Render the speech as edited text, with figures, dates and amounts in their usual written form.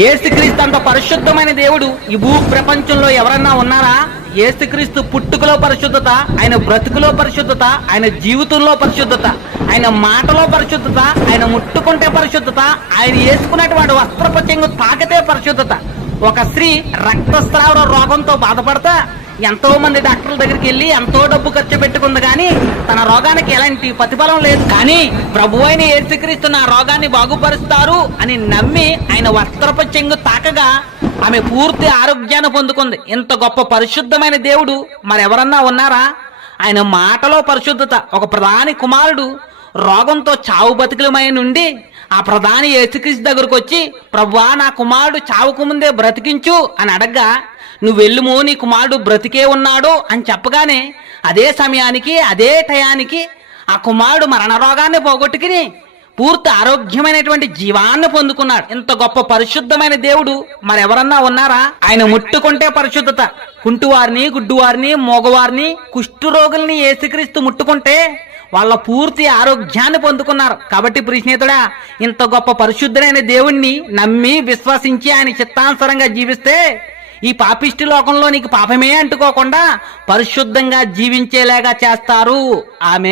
యేసుక్రీస్తు అంత పరిశుద్ధమైన దేవుడు ఈ భూ ప్రపంచంలో ఎవరన్నా ఉన్నారా? యేసుక్రీస్తు పుట్టుకలో పరిశుద్ధత, ఆయన బ్రతుకులో పరిశుద్ధత, ఆయన జీవితంలో పరిశుద్ధత, ఆయన మాటలో పరిశుద్ధత, ఆయన ముట్టుకుంటే పరిశుద్ధత, ఆయన వేసుకున్నటువంటి వస్త్రపు చెంగు తాకితే పరిశుద్ధత. ఒక స్త్రీ రక్తస్రావ రోగంతో బాధపడతా ఎంతో మంది డాక్టర్ల దగ్గరికి వెళ్ళి ఎంతో డబ్బు ఖర్చు పెట్టుకుంది, కానీ తన రోగానికి ఎలాంటి ప్రతిఫలం లేదు. కానీ ప్రభు అయిన యేసుక్రీస్తు నా రోగాన్ని బాగుపరుస్తారు అని నమ్మి ఆయన వస్త్రపు చెంగు తాకగా ఆమె పూర్తి ఆరోగ్యాన్ని పొందుకుంది. ఇంత గొప్ప పరిశుద్ధమైన దేవుడు మరెవరన్నా ఉన్నారా? ఆయన మాటలో పరిశుద్ధత. ఒక ప్రధాని కుమారుడు రోగంతో చావు బతుకులమై నుండి ఆ ప్రధాని యేసుక్రీస్తు దగ్గరకు వచ్చి, ప్రభువా నా కుమారుడు చావుకు ముందే బ్రతికించు అని అడగ్గా, నువ్వు వెళ్ళుము నీ కుమారుడు బ్రతికే ఉన్నాడు అని చెప్పగానే అదే సమయానికి అదే టయానికి ఆ కుమారుడు మరణ రోగాన్ని పోగొట్టుకుని పూర్తి ఆరోగ్యమైనటువంటి జీవాన్ని పొందుకున్నాడు. ఇంత గొప్ప పరిశుద్ధమైన దేవుడు మరెవరన్నా ఉన్నారా? ఆయన ముట్టుకుంటే పరిశుద్ధత. కుంటివారిని, గుడ్డువారిని, మోగవారిని, కుష్ఠరోగుల్ని యేసుక్రీస్తు ముట్టుకుంటే వాళ్ళ పూర్తి ఆరోగ్యాన్ని పొందుకున్నారు. కాబట్టి ప్రియస్నేహితుడా, ఇంత గొప్ప పరిశుద్ధమైన దేవుణ్ణి నమ్మి విశ్వసించి ఆయన చిత్తానుసారంగా జీవిస్తే ఈ పాపిష్టి లోకంలో నీకు పాపమే అంటుకోకుండా పరిశుద్ధంగా జీవించేలాగా చేస్తారు. ఆమె